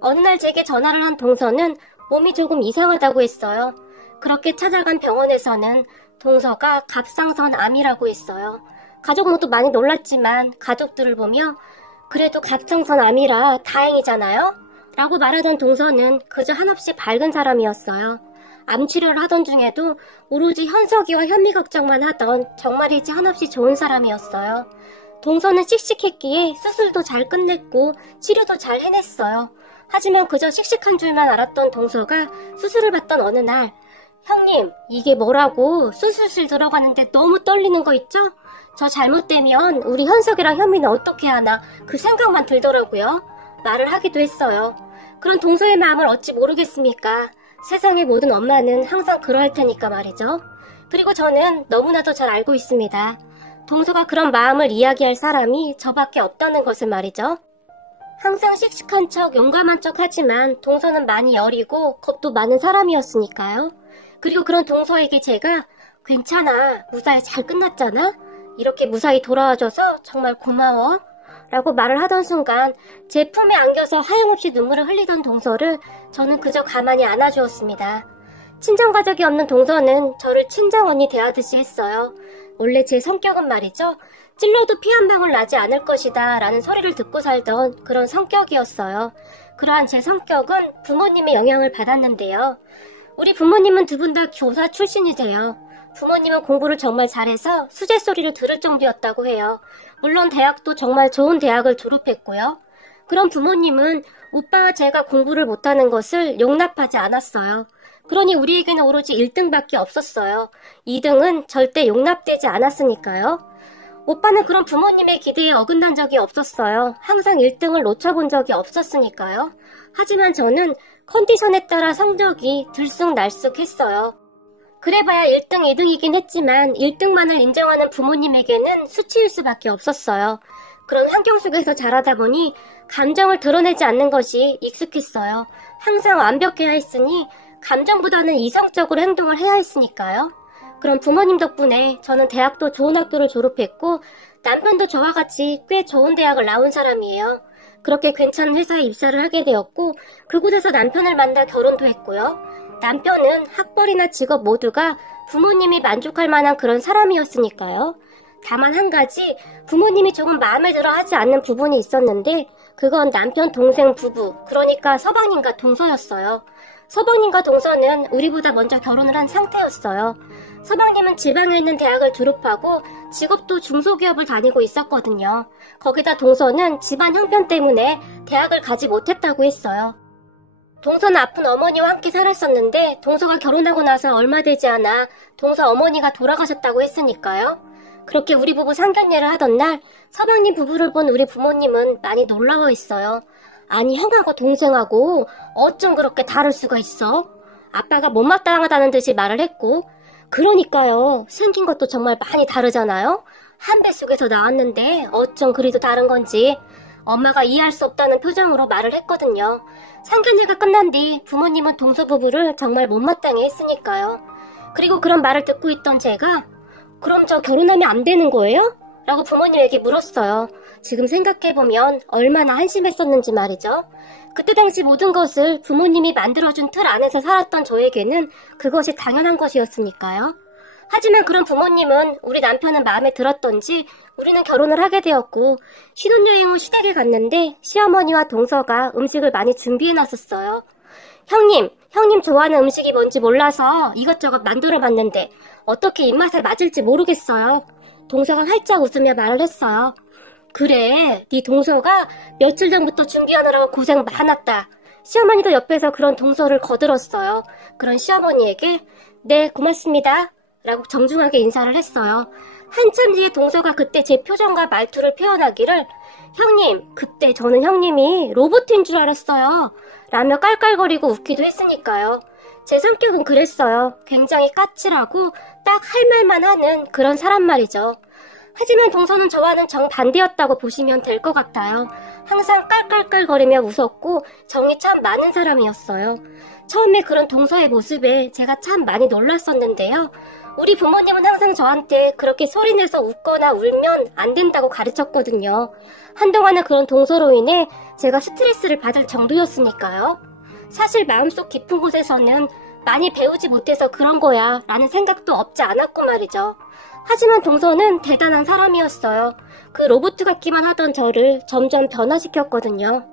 어느 날 제게 전화를 한 동서는 몸이 조금 이상하다고 했어요. 그렇게 찾아간 병원에서는 동서가 갑상선 암이라고 했어요. 가족 모두 많이 놀랐지만 가족들을 보며 그래도 갑상선 암이라 다행이잖아요? 라고 말하던 동서는 그저 한없이 밝은 사람이었어요. 암 치료를 하던 중에도 오로지 현석이와 현미 걱정만 하던 정말이지 한없이 좋은 사람이었어요. 동서는 씩씩했기에 수술도 잘 끝냈고 치료도 잘 해냈어요. 하지만 그저 씩씩한 줄만 알았던 동서가 수술을 받던 어느 날 형님, 이게 뭐라고 수술실 들어가는데 너무 떨리는 거 있죠? 저 잘못되면 우리 현석이랑 현미는 어떻게 하나 그 생각만 들더라고요. 말을 하기도 했어요. 그런 동서의 마음을 어찌 모르겠습니까? 세상의 모든 엄마는 항상 그러할 테니까 말이죠. 그리고 저는 너무나도 잘 알고 있습니다. 동서가 그런 마음을 이야기할 사람이 저밖에 없다는 것을 말이죠. 항상 씩씩한 척 용감한 척 하지만 동서는 많이 여리고 겁도 많은 사람이었으니까요. 그리고 그런 동서에게 제가 괜찮아, 무사히 잘 끝났잖아? 이렇게 무사히 돌아와줘서 정말 고마워 라고 말을 하던 순간 제 품에 안겨서 하염없이 눈물을 흘리던 동서를 저는 그저 가만히 안아주었습니다. 친정가족이 없는 동서는 저를 친정언니 대하듯이 했어요. 원래 제 성격은 말이죠. 찔러도 피 한 방울 나지 않을 것이다 라는 소리를 듣고 살던 그런 성격이었어요. 그러한 제 성격은 부모님의 영향을 받았는데요. 우리 부모님은 두 분 다 교사 출신이세요. 부모님은 공부를 정말 잘해서 수제 소리를 들을 정도였다고 해요. 물론 대학도 정말 좋은 대학을 졸업했고요. 그런 부모님은 오빠와 제가 공부를 못하는 것을 용납하지 않았어요. 그러니 우리에게는 오로지 1등밖에 없었어요. 2등은 절대 용납되지 않았으니까요. 오빠는 그런 부모님의 기대에 어긋난 적이 없었어요. 항상 1등을 놓쳐본 적이 없었으니까요. 하지만 저는 컨디션에 따라 성적이 들쑥날쑥했어요. 그래봐야 1등, 2등이긴 했지만 1등만을 인정하는 부모님에게는 수치일 수밖에 없었어요. 그런 환경 속에서 자라다 보니 감정을 드러내지 않는 것이 익숙했어요. 항상 완벽해야 했으니 감정보다는 이성적으로 행동을 해야 했으니까요. 그런 부모님 덕분에 저는 대학도 좋은 학교를 졸업했고 남편도 저와 같이 꽤 좋은 대학을 나온 사람이에요. 그렇게 괜찮은 회사에 입사를 하게 되었고 그곳에서 남편을 만나 결혼도 했고요. 남편은 학벌이나 직업 모두가 부모님이 만족할 만한 그런 사람이었으니까요. 다만 한 가지 부모님이 조금 마음에 들어 하지 않는 부분이 있었는데 그건 남편 동생 부부, 그러니까 서방님과 동서였어요. 서방님과 동서는 우리보다 먼저 결혼을 한 상태였어요. 서방님은 지방에 있는 대학을 졸업하고 직업도 중소기업을 다니고 있었거든요. 거기다 동서는 집안 형편 때문에 대학을 가지 못했다고 했어요. 동서는 아픈 어머니와 함께 살았었는데 동서가 결혼하고 나서 얼마 되지 않아 동서 어머니가 돌아가셨다고 했으니까요. 그렇게 우리 부부 상견례를 하던 날 서방님 부부를 본 우리 부모님은 많이 놀라워했어요. 아니 형하고 동생하고 어쩜 그렇게 다를 수가 있어? 아빠가 못마땅하다는 듯이 말을 했고 그러니까요. 생긴 것도 정말 많이 다르잖아요. 한 뱃속에서 나왔는데 어쩜 그리도 다른 건지 엄마가 이해할 수 없다는 표정으로 말을 했거든요. 상견례가 끝난 뒤 부모님은 동서 부부를 정말 못마땅해 했으니까요. 그리고 그런 말을 듣고 있던 제가 그럼 저 결혼하면 안 되는 거예요? 라고 부모님에게 물었어요. 지금 생각해보면 얼마나 한심했었는지 말이죠. 그때 당시 모든 것을 부모님이 만들어준 틀 안에서 살았던 저에게는 그것이 당연한 것이었으니까요. 하지만 그런 부모님은 우리 남편은 마음에 들었던지 우리는 결혼을 하게 되었고 신혼여행 후 시댁에 갔는데 시어머니와 동서가 음식을 많이 준비해놨었어요. 형님 좋아하는 음식이 뭔지 몰라서 이것저것 만들어봤는데 어떻게 입맛에 맞을지 모르겠어요. 동서가 활짝 웃으며 말을 했어요. 그래, 네 동서가 며칠 전부터 준비하느라고 고생 많았다. 시어머니도 옆에서 그런 동서를 거들었어요. 그런 시어머니에게 네, 고맙습니다. 라고 정중하게 인사를 했어요. 한참 뒤에 동서가 그때 제 표정과 말투를 표현하기를 형님, 그때 저는 형님이 로봇인 줄 알았어요. 라며 깔깔거리고 웃기도 했으니까요. 제 성격은 그랬어요. 굉장히 까칠하고 딱 할 말만 하는 그런 사람 말이죠. 하지만 동서는 저와는 정반대였다고 보시면 될 것 같아요. 항상 깔깔깔거리며 웃었고 정이 참 많은 사람이었어요. 처음에 그런 동서의 모습에 제가 참 많이 놀랐었는데요. 우리 부모님은 항상 저한테 그렇게 소리내서 웃거나 울면 안 된다고 가르쳤거든요. 한동안은 그런 동서로 인해 제가 스트레스를 받을 정도였으니까요. 사실 마음속 깊은 곳에서는 많이 배우지 못해서 그런 거야 라는 생각도 없지 않았고 말이죠. 하지만 동서는 대단한 사람이었어요. 그 로봇 같기만 하던 저를 점점 변화시켰거든요.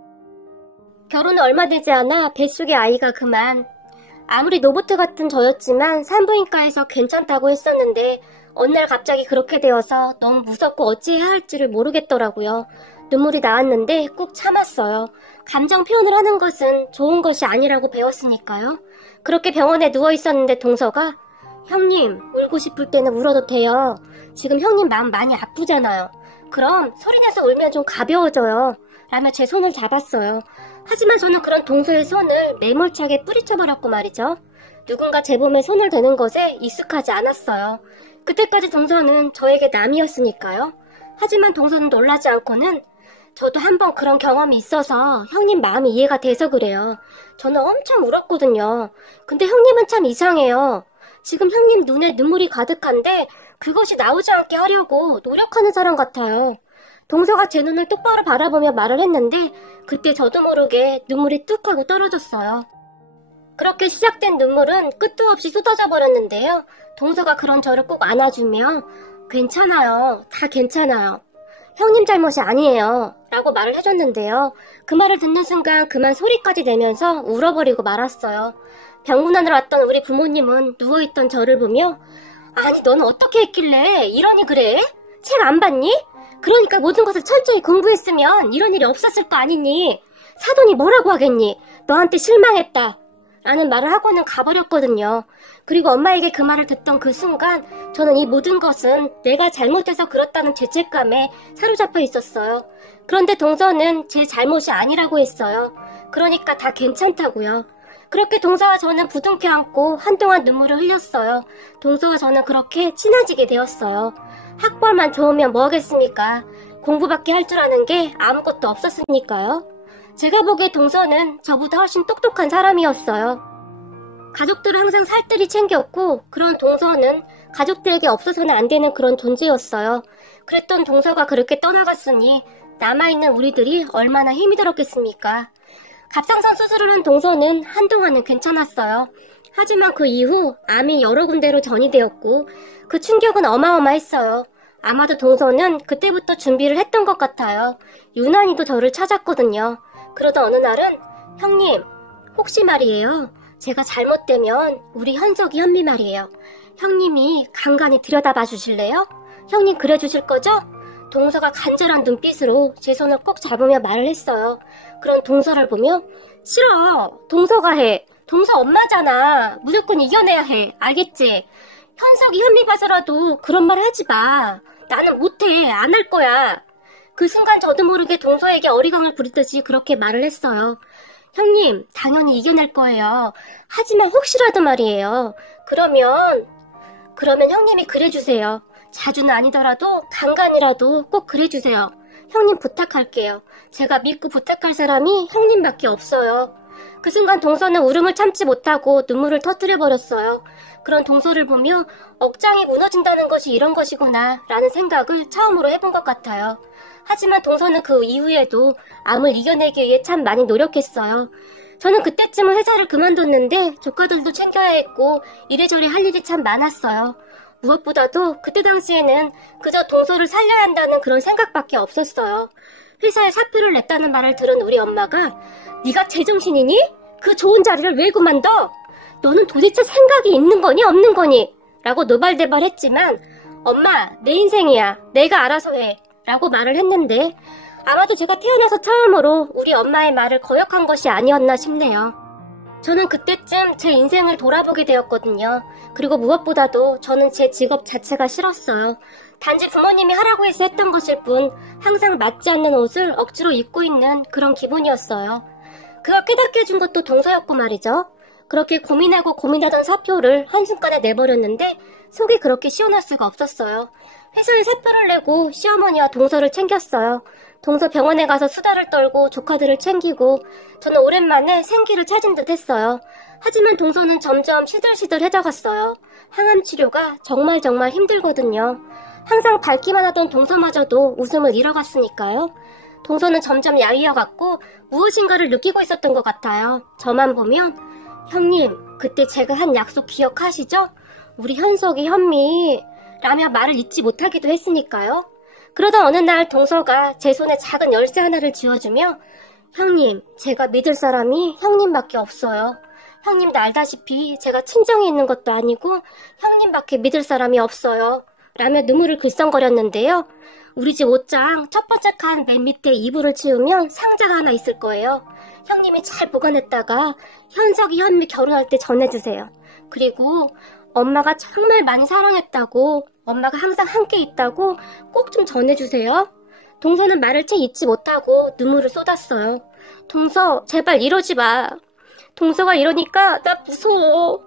결혼은 얼마 되지 않아 뱃속의 아이가 그만. 아무리 로봇 같은 저였지만 산부인과에서 괜찮다고 했었는데 어느 날 갑자기 그렇게 되어서 너무 무섭고 어찌해야 할지를 모르겠더라고요. 눈물이 나왔는데 꾹 참았어요. 감정 표현을 하는 것은 좋은 것이 아니라고 배웠으니까요. 그렇게 병원에 누워 있었는데 동서가 형님, 울고 싶을 때는 울어도 돼요. 지금 형님 마음 많이 아프잖아요. 그럼 소리내서 울면 좀 가벼워져요. 라며 제 손을 잡았어요. 하지만 저는 그런 동서의 손을 매몰차게 뿌리쳐버렸고 말이죠. 누군가 제 몸에 손을 대는 것에 익숙하지 않았어요. 그때까지 동서는 저에게 남이었으니까요. 하지만 동서는 놀라지 않고는 저도 한번 그런 경험이 있어서 형님 마음이 이해가 돼서 그래요. 저는 엄청 울었거든요. 근데 형님은 참 이상해요. 지금 형님 눈에 눈물이 가득한데 그것이 나오지 않게 하려고 노력하는 사람 같아요. 동서가 제 눈을 똑바로 바라보며 말을 했는데 그때 저도 모르게 눈물이 뚝 하고 떨어졌어요. 그렇게 시작된 눈물은 끝도 없이 쏟아져 버렸는데요. 동서가 그런 저를 꼭 안아주며 괜찮아요. 다 괜찮아요. 형님 잘못이 아니에요. 라고 말을 해줬는데요. 그 말을 듣는 순간 그만 소리까지 내면서 울어버리고 말았어요. 병문안으로 왔던 우리 부모님은 누워있던 저를 보며 아니 너는 어떻게 했길래 이러니 그래? 책 안 봤니? 그러니까 모든 것을 철저히 공부했으면 이런 일이 없었을 거 아니니? 사돈이 뭐라고 하겠니? 너한테 실망했다. 라는 말을 하고는 가버렸거든요. 그리고 엄마에게 그 말을 듣던 그 순간 저는 이 모든 것은 내가 잘못해서 그렇다는 죄책감에 사로잡혀 있었어요. 그런데 동서는 제 잘못이 아니라고 했어요. 그러니까 다 괜찮다고요. 그렇게 동서와 저는 부둥켜 안고 한동안 눈물을 흘렸어요. 동서와 저는 그렇게 친해지게 되었어요. 학벌만 좋으면 뭐 하겠습니까? 공부밖에 할 줄 아는 게 아무것도 없었으니까요. 제가 보기에 동서는 저보다 훨씬 똑똑한 사람이었어요. 가족들을 항상 살뜰히 챙겼고 그런 동서는 가족들에게 없어서는 안 되는 그런 존재였어요. 그랬던 동서가 그렇게 떠나갔으니 남아있는 우리들이 얼마나 힘이 들었겠습니까? 갑상선 수술을 한 동서는 한동안은 괜찮았어요. 하지만 그 이후 암이 여러 군데로 전이되었고 그 충격은 어마어마했어요. 아마도 동서는 그때부터 준비를 했던 것 같아요. 유난히도 저를 찾았거든요. 그러던 어느 날은 형님, 혹시 말이에요. 제가 잘못되면 우리 현석이 현미 말이에요. 형님이 간간히 들여다봐 주실래요? 형님 그래 주실 거죠? 동서가 간절한 눈빛으로 제 손을 꼭 잡으며 말을 했어요. 그런 동서를 보며 싫어. 동서가 해. 동서 엄마잖아. 무조건 이겨내야 해. 알겠지? 현석이 현미 봐서라도 그런 말 하지 마. 나는 못해. 안 할 거야. 그 순간 저도 모르게 동서에게 어리광을 부리듯이 그렇게 말을 했어요. 형님, 당연히 이겨낼 거예요. 하지만 혹시라도 말이에요. 그러면 형님이 그래주세요. 자주는 아니더라도 간간이라도 꼭 그래주세요. 형님 부탁할게요. 제가 믿고 부탁할 사람이 형님밖에 없어요. 그 순간 동서는 울음을 참지 못하고 눈물을 터뜨려버렸어요. 그런 동서를 보며 억장이 무너진다는 것이 이런 것이구나 라는 생각을 처음으로 해본 것 같아요. 하지만 동서는 그 이후에도 암을 이겨내기 위해 참 많이 노력했어요. 저는 그때쯤은 회사를 그만뒀는데 조카들도 챙겨야 했고 이래저래 할 일이 참 많았어요. 무엇보다도 그때 당시에는 그저 동서를 살려야 한다는 그런 생각밖에 없었어요. 회사에 사표를 냈다는 말을 들은 우리 엄마가 네가 제정신이니? 그 좋은 자리를 왜 그만둬? 너는 도대체 생각이 있는 거니 없는 거니? 라고 노발대발했지만 엄마 내 인생이야. 내가 알아서 해. 라고 말을 했는데 아마도 제가 태어나서 처음으로 우리 엄마의 말을 거역한 것이 아니었나 싶네요. 저는 그때쯤 제 인생을 돌아보게 되었거든요. 그리고 무엇보다도 저는 제 직업 자체가 싫었어요. 단지 부모님이 하라고 해서 했던 것일 뿐 항상 맞지 않는 옷을 억지로 입고 있는 그런 기분이었어요. 그걸 깨닫게 해준 것도 동서였고 말이죠. 그렇게 고민하고 고민하던 사표를 한순간에 내버렸는데 속이 그렇게 시원할 수가 없었어요. 회사에 사표를 내고 시어머니와 동서를 챙겼어요. 동서 병원에 가서 수다를 떨고 조카들을 챙기고 저는 오랜만에 생기를 찾은 듯 했어요. 하지만 동서는 점점 시들시들해져갔어요. 항암 치료가 정말 힘들거든요. 항상 밝기만 하던 동서마저도 웃음을 잃어갔으니까요. 동서는 점점 야위어갔고 무엇인가를 느끼고 있었던 것 같아요. 저만 보면 형님, 그때 제가 한 약속 기억하시죠? 우리 현석이 현미 라며 말을 잊지 못하기도 했으니까요. 그러다 어느 날 동서가 제 손에 작은 열쇠 하나를 쥐어주며 형님, 제가 믿을 사람이 형님밖에 없어요. 형님도 알다시피 제가 친정에 있는 것도 아니고 형님밖에 믿을 사람이 없어요. 라며 눈물을 글썽거렸는데요. 우리 집 옷장 첫 번째 칸 맨 밑에 이불을 치우면 상자가 하나 있을 거예요. 형님이 잘 보관했다가 현석이 현미 결혼할 때 전해주세요. 그리고 엄마가 정말 많이 사랑했다고, 엄마가 항상 함께 있다고 꼭 좀 전해주세요. 동서는 말을 채 잊지 못하고 눈물을 쏟았어요. 동서, 제발 이러지 마. 동서가 이러니까 나 무서워.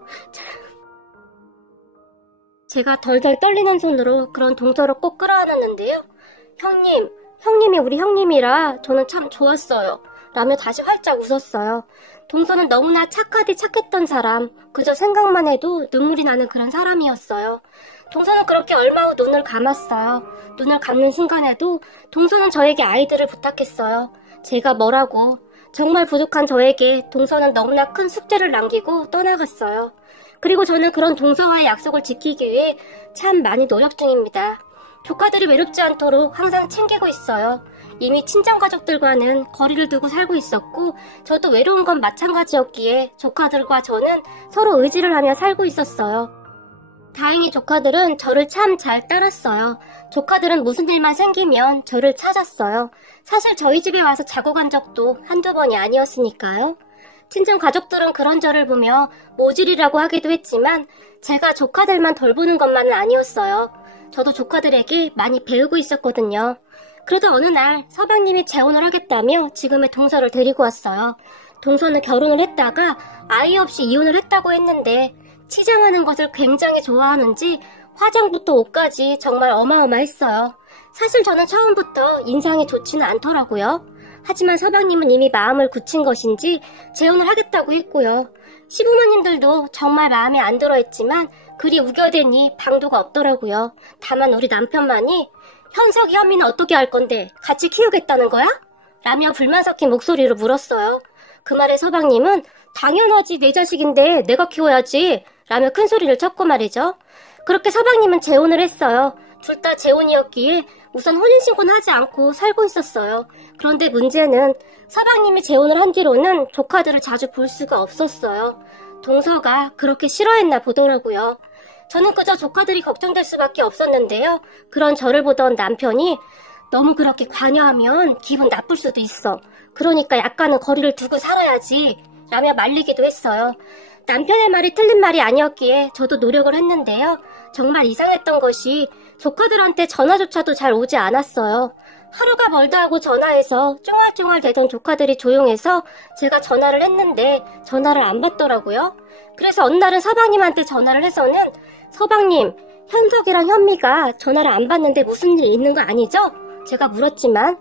제가 덜덜 떨리는 손으로 그런 동서를 꼭 끌어안았는데요. 형님이 우리 형님이라 저는 참 좋았어요. 라며 다시 활짝 웃었어요. 동서는 너무나 착하디 착했던 사람, 그저 생각만 해도 눈물이 나는 그런 사람이었어요. 동서는 그렇게 얼마 후 눈을 감았어요. 눈을 감는 순간에도 동서는 저에게 아이들을 부탁했어요. 제가 뭐라고, 정말 부족한 저에게 동서는 너무나 큰 숙제를 남기고 떠나갔어요. 그리고 저는 그런 동서와의 약속을 지키기 위해 참 많이 노력 중입니다. 조카들이 외롭지 않도록 항상 챙기고 있어요. 이미 친정가족들과는 거리를 두고 살고 있었고 저도 외로운 건 마찬가지였기에 조카들과 저는 서로 의지를 하며 살고 있었어요. 다행히 조카들은 저를 참 잘 따랐어요. 조카들은 무슨 일만 생기면 저를 찾았어요. 사실 저희 집에 와서 자고 간 적도 한두 번이 아니었으니까요. 친정 가족들은 그런 저를 보며 모질이라고 하기도 했지만 제가 조카들만 돌보는 것만은 아니었어요. 저도 조카들에게 많이 배우고 있었거든요. 그러다 어느 날 서방님이 재혼을 하겠다며 지금의 동서를 데리고 왔어요. 동서는 결혼을 했다가 아이 없이 이혼을 했다고 했는데 치장하는 것을 굉장히 좋아하는지 화장부터 옷까지 정말 어마어마했어요. 사실 저는 처음부터 인상이 좋지는 않더라고요. 하지만 서방님은 이미 마음을 굳힌 것인지 재혼을 하겠다고 했고요. 시부모님들도 정말 마음에 안 들어 했지만 그리 우겨대니 방도가 없더라고요. 다만 우리 남편만이 현석이 현미는 어떻게 할 건데 같이 키우겠다는 거야? 라며 불만 섞인 목소리로 물었어요. 그 말에 서방님은 당연하지, 내 자식인데 내가 키워야지 라며 큰 소리를 쳤고 말이죠. 그렇게 서방님은 재혼을 했어요. 둘 다 재혼이었기에 우선 혼인신고는 하지 않고 살고 있었어요. 그런데 문제는 서방님이 재혼을 한 뒤로는 조카들을 자주 볼 수가 없었어요. 동서가 그렇게 싫어했나 보더라고요. 저는 그저 조카들이 걱정될 수밖에 없었는데요. 그런 저를 보던 남편이 너무 그렇게 관여하면 기분 나쁠 수도 있어. 그러니까 약간은 거리를 두고 살아야지 라며 말리기도 했어요. 남편의 말이 틀린 말이 아니었기에 저도 노력을 했는데요. 정말 이상했던 것이 조카들한테 전화조차도 잘 오지 않았어요. 하루가 멀다 하고 전화해서 쫑알쫑알 대던 조카들이 조용해서 제가 전화를 했는데 전화를 안 받더라고요. 그래서 어느 날은 서방님한테 전화를 해서는 서방님, 현석이랑 현미가 전화를 안 받는데 무슨 일 있는 거 아니죠? 제가 물었지만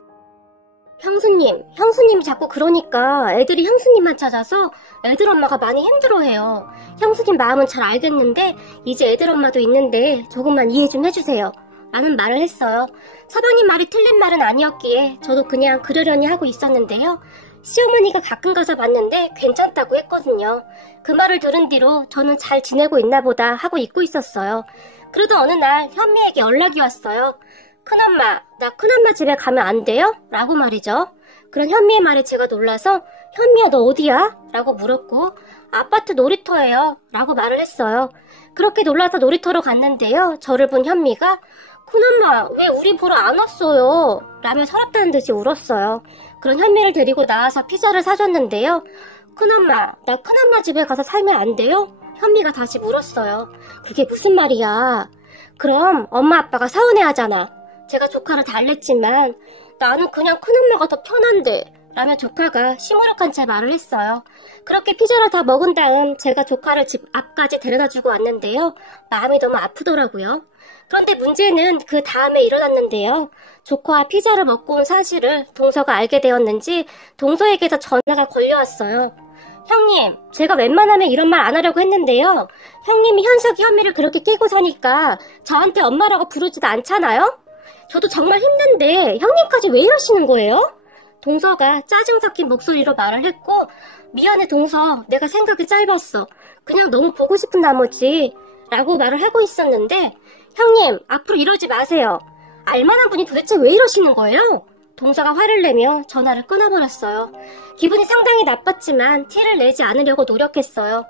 형수님이 자꾸 그러니까 애들이 형수님만 찾아서 애들 엄마가 많이 힘들어해요. 형수님 마음은 잘 알겠는데 이제 애들 엄마도 있는데 조금만 이해 좀 해주세요. 라는 말을 했어요. 서방님 말이 틀린 말은 아니었기에 저도 그냥 그러려니 하고 있었는데요. 시어머니가 가끔 가서 봤는데 괜찮다고 했거든요. 그 말을 들은 뒤로 저는 잘 지내고 있나 보다 하고 잊고 있었어요. 그러다 어느 날 현미에게 연락이 왔어요. 큰엄마, 나 큰엄마 집에 가면 안 돼요? 라고 말이죠. 그런 현미의 말에 제가 놀라서 현미야 너 어디야? 라고 물었고 아파트 놀이터예요 라고 말을 했어요. 그렇게 놀라서 놀이터로 갔는데요. 저를 본 현미가 큰엄마 왜 우리 보러 안 왔어요? 라며 서럽다는 듯이 울었어요. 그런 현미를 데리고 나와서 피자를 사줬는데요. 큰엄마, 나 큰엄마 집에 가서 살면 안 돼요? 현미가 다시 물었어요. 그게 무슨 말이야? 그럼 엄마 아빠가 서운해하잖아. 제가 조카를 달랬지만 나는 그냥 큰엄마가 더 편한데 라며 조카가 시무룩한 채 말을 했어요. 그렇게 피자를 다 먹은 다음 제가 조카를 집 앞까지 데려다주고 왔는데요. 마음이 너무 아프더라고요. 그런데 문제는 그 다음에 일어났는데요. 조카와 피자를 먹고 온 사실을 동서가 알게 되었는지 동서에게서 전화가 걸려왔어요. 형님, 제가 웬만하면 이런 말 안 하려고 했는데요. 형님이 현석이 현미를 그렇게 끼고 사니까 저한테 엄마라고 부르지도 않잖아요? 저도 정말 힘든데 형님까지 왜 이러시는 거예요? 동서가 짜증 섞인 목소리로 말을 했고, 미안해 동서, 내가 생각이 짧았어. 그냥 너무 보고 싶은 나머지 라고 말을 하고 있었는데, 형님, 앞으로 이러지 마세요. 알만한 분이 도대체 왜 이러시는 거예요? 동서가 화를 내며 전화를 끊어버렸어요. 기분이 상당히 나빴지만 티를 내지 않으려고 노력했어요.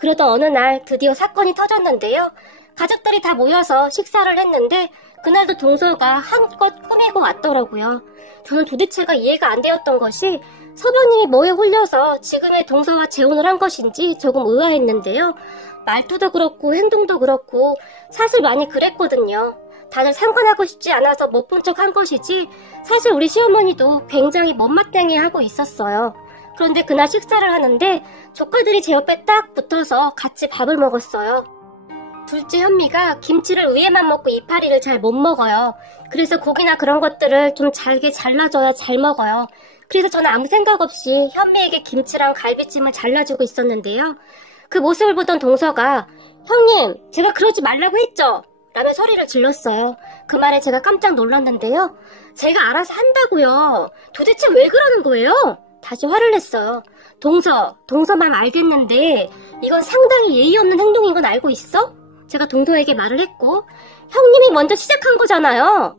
그러던 어느 날 드디어 사건이 터졌는데요. 가족들이 다 모여서 식사를 했는데 그날도 동서가 한껏 꾸미고 왔더라고요. 저는 도대체가 이해가 안 되었던 것이 서방님이 뭐에 홀려서 지금의 동서와 재혼을 한 것인지 조금 의아했는데요. 말투도 그렇고 행동도 그렇고 사실 많이 그랬거든요. 다들 상관하고 싶지 않아서 못 본 척 한 것이지 사실 우리 시어머니도 굉장히 못마땅해하고 있었어요. 그런데 그날 식사를 하는데 조카들이 제 옆에 딱 붙어서 같이 밥을 먹었어요. 둘째 현미가 김치를 위에만 먹고 이파리를 잘 못 먹어요. 그래서 고기나 그런 것들을 좀 잘게 잘라줘야 잘 먹어요. 그래서 저는 아무 생각 없이 현미에게 김치랑 갈비찜을 잘라주고 있었는데요. 그 모습을 보던 동서가 형님, 제가 그러지 말라고 했죠? 라며 소리를 질렀어요. 그 말에 제가 깜짝 놀랐는데요. 제가 알아서 한다고요. 도대체 왜 그러는 거예요? 다시 화를 냈어요. 동서 말 알겠는데 이건 상당히 예의 없는 행동인 건 알고 있어? 제가 동서에게 말을 했고, 형님이 먼저 시작한 거잖아요.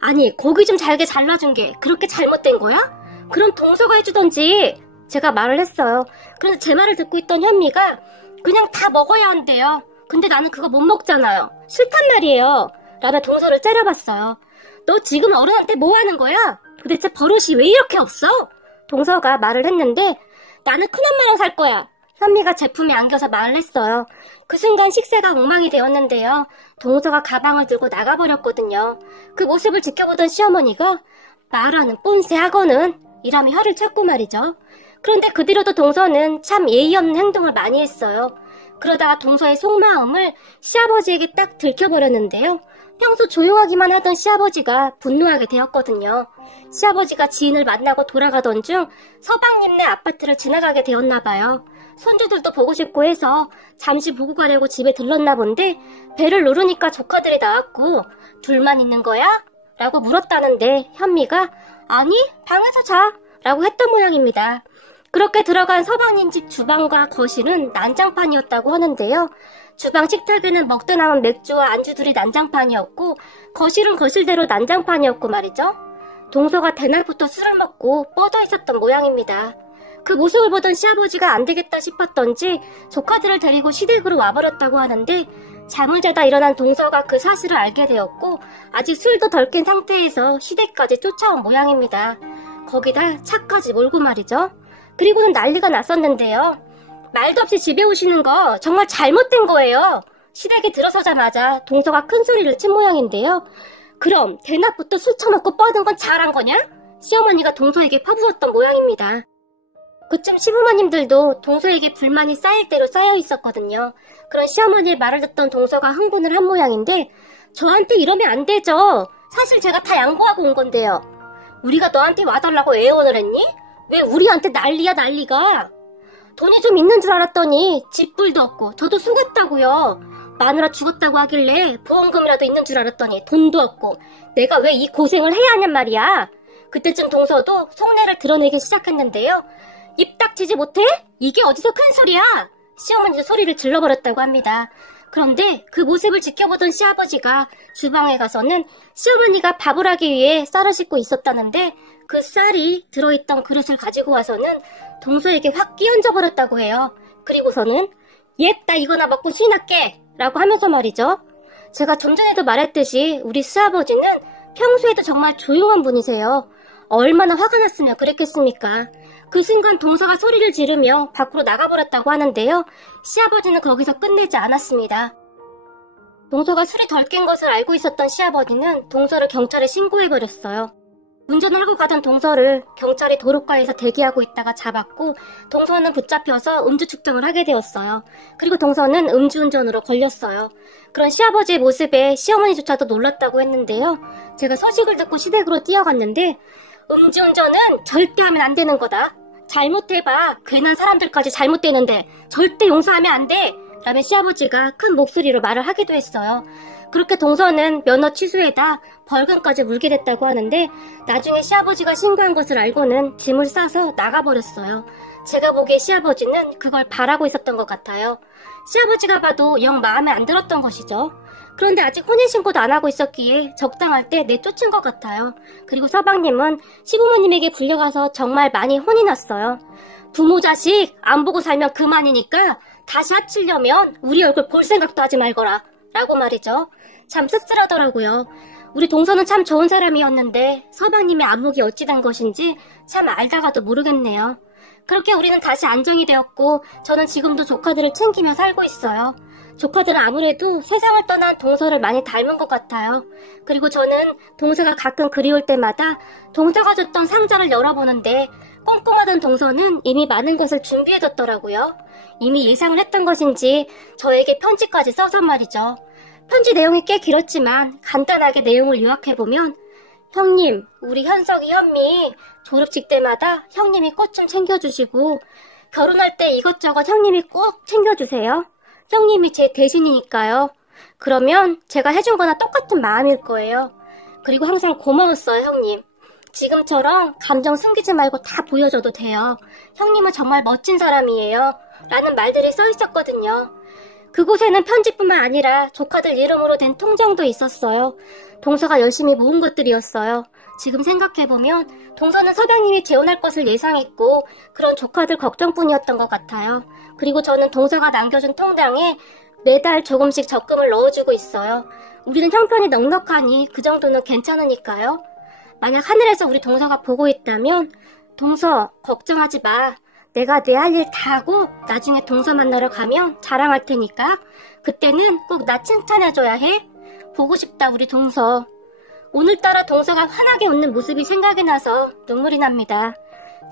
아니, 고기 좀 잘게 잘라준 게 그렇게 잘못된 거야? 그럼 동서가 해주던지. 제가 말을 했어요. 그래서 제 말을 듣고 있던 현미가 그냥 다 먹어야 한대요. 근데 나는 그거 못 먹잖아요. 싫단 말이에요. 라며 동서를 째려봤어요. 너 지금 어른한테 뭐 하는 거야? 도대체 버릇이 왜 이렇게 없어? 동서가 말을 했는데 나는 큰엄마랑 살 거야. 현미가 제품에 안겨서 말을 했어요. 그 순간 식사가 엉망이 되었는데요. 동서가 가방을 들고 나가버렸거든요. 그 모습을 지켜보던 시어머니가 말하는 뽐새 하고는 이라며 혀를 찼고 말이죠. 그런데 그 뒤로도 동서는 참 예의 없는 행동을 많이 했어요. 그러다가 동서의 속마음을 시아버지에게 딱 들켜버렸는데요. 평소 조용하기만 하던 시아버지가 분노하게 되었거든요. 시아버지가 지인을 만나고 돌아가던 중 서방님네 아파트를 지나가게 되었나봐요. 손주들도 보고 싶고 해서 잠시 보고 가려고 집에 들렀나 본데 배를 누르니까 조카들이 나왔고 둘만 있는 거야? 라고 물었다는데 현미가 아니 방에서 자 라고 했던 모양입니다. 그렇게 들어간 서방님 집 주방과 거실은 난장판이었다고 하는데요. 주방 식탁에는 먹다 남은 맥주와 안주들이 난장판이었고 거실은 거실대로 난장판이었고 말이죠. 동서가 대낮부터 술을 먹고 뻗어 있었던 모양입니다. 그 모습을 보던 시아버지가 안 되겠다 싶었던지 조카들을 데리고 시댁으로 와버렸다고 하는데 잠을 자다 일어난 동서가 그 사실을 알게 되었고 아직 술도 덜 깬 상태에서 시댁까지 쫓아온 모양입니다. 거기다 차까지 몰고 말이죠. 그리고는 난리가 났었는데요. 말도 없이 집에 오시는 거 정말 잘못된 거예요. 시댁에 들어서자마자 동서가 큰 소리를 친 모양인데요. 그럼 대낮부터 술 처먹고 뻗은 건 잘한 거냐? 시어머니가 동서에게 퍼부었던 모양입니다. 그쯤 시부모님들도 동서에게 불만이 쌓일 대로 쌓여 있었거든요. 그런 시어머니의 말을 듣던 동서가 흥분을 한 모양인데 저한테 이러면 안 되죠. 사실 제가 다 양보하고 온 건데요. 우리가 너한테 와달라고 애원을 했니? 왜 우리한테 난리야 난리가. 돈이 좀 있는 줄 알았더니 집불도 없고 저도 속았다고요. 마누라 죽었다고 하길래 보험금이라도 있는 줄 알았더니 돈도 없고 내가 왜 이 고생을 해야 하냔 말이야. 그때쯤 동서도 속내를 드러내기 시작했는데요. 입 닥치지 못해? 이게 어디서 큰 소리야? 시어머니도 소리를 질러버렸다고 합니다. 그런데 그 모습을 지켜보던 시아버지가 주방에 가서는 시어머니가 밥을 하기 위해 쌀을 씻고 있었다는데 그 쌀이 들어있던 그릇을 가지고 와서는 동서에게 확 끼얹어 버렸다고 해요. 그리고서는 나 이거나 먹고 신났게 라고 하면서 말이죠. 제가 좀 전에도 말했듯이 우리 시아버지는 평소에도 정말 조용한 분이세요. 얼마나 화가 났으면 그랬겠습니까? 그 순간 동서가 소리를 지르며 밖으로 나가버렸다고 하는데요. 시아버지는 거기서 끝내지 않았습니다. 동서가 술이 덜 깬 것을 알고 있었던 시아버지는 동서를 경찰에 신고해버렸어요. 운전을 하고 가던 동서를 경찰이 도로가에서 대기하고 있다가 잡았고 동서는 붙잡혀서 음주 측정을 하게 되었어요. 그리고 동서는 음주운전으로 걸렸어요. 그런 시아버지의 모습에 시어머니조차도 놀랐다고 했는데요. 제가 소식을 듣고 시댁으로 뛰어갔는데 음주운전은 절대 하면 안 되는 거다. 잘못해봐. 괜한 사람들까지 잘못되는데 절대 용서하면 안 돼. 라며 시아버지가 큰 목소리로 말을 하기도 했어요. 그렇게 동서는 면허 취소에다 벌금까지 물게 됐다고 하는데 나중에 시아버지가 신고한 것을 알고는 짐을 싸서 나가버렸어요. 제가 보기에 시아버지는 그걸 바라고 있었던 것 같아요. 시아버지가 봐도 영 마음에 안 들었던 것이죠. 그런데 아직 혼인신고도 안 하고 있었기에 적당할 때 내쫓은 것 같아요. 그리고 서방님은 시부모님에게 불려가서 정말 많이 혼이 났어요. 부모 자식 안 보고 살면 그만이니까 다시 합치려면 우리 얼굴 볼 생각도 하지 말거라 라고 말이죠. 참 씁쓸하더라고요. 우리 동서는 참 좋은 사람이었는데 서방님의 안목이 어찌 된 것인지 참 알다가도 모르겠네요. 그렇게 우리는 다시 안정이 되었고 저는 지금도 조카들을 챙기며 살고 있어요. 조카들은 아무래도 세상을 떠난 동서를 많이 닮은 것 같아요. 그리고 저는 동서가 가끔 그리울 때마다 동서가 줬던 상자를 열어보는데 꼼꼼하던 동서는 이미 많은 것을 준비해뒀더라고요. 이미 예상을 했던 것인지 저에게 편지까지 써서 말이죠. 편지 내용이 꽤 길었지만 간단하게 내용을 요약해보면 형님, 우리 현석이 현미 졸업식 때마다 형님이 꽃 좀 챙겨주시고 결혼할 때 이것저것 형님이 꼭 챙겨주세요. 형님이 제 대신이니까요. 그러면 제가 해준 거나 똑같은 마음일 거예요. 그리고 항상 고마웠어요, 형님. 지금처럼 감정 숨기지 말고 다 보여줘도 돼요. 형님은 정말 멋진 사람이에요. 라는 말들이 써 있었거든요. 그곳에는 편지뿐만 아니라 조카들 이름으로 된 통장도 있었어요. 동서가 열심히 모은 것들이었어요. 지금 생각해보면 동서는 서방님이 재혼할 것을 예상했고 그런 조카들 걱정뿐이었던 것 같아요. 그리고 저는 동서가 남겨준 통장에 매달 조금씩 적금을 넣어주고 있어요. 우리는 형편이 넉넉하니 그 정도는 괜찮으니까요. 만약 하늘에서 우리 동서가 보고 있다면 동서 걱정하지 마. 내가 내 할 일 다 하고 나중에 동서 만나러 가면 자랑할 테니까 그때는 꼭 나 칭찬해줘야 해. 보고 싶다 우리 동서. 오늘따라 동서가 환하게 웃는 모습이 생각이 나서 눈물이 납니다.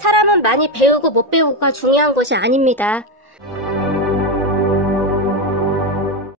사람은 많이 배우고 못 배우고가 중요한 것이 아닙니다.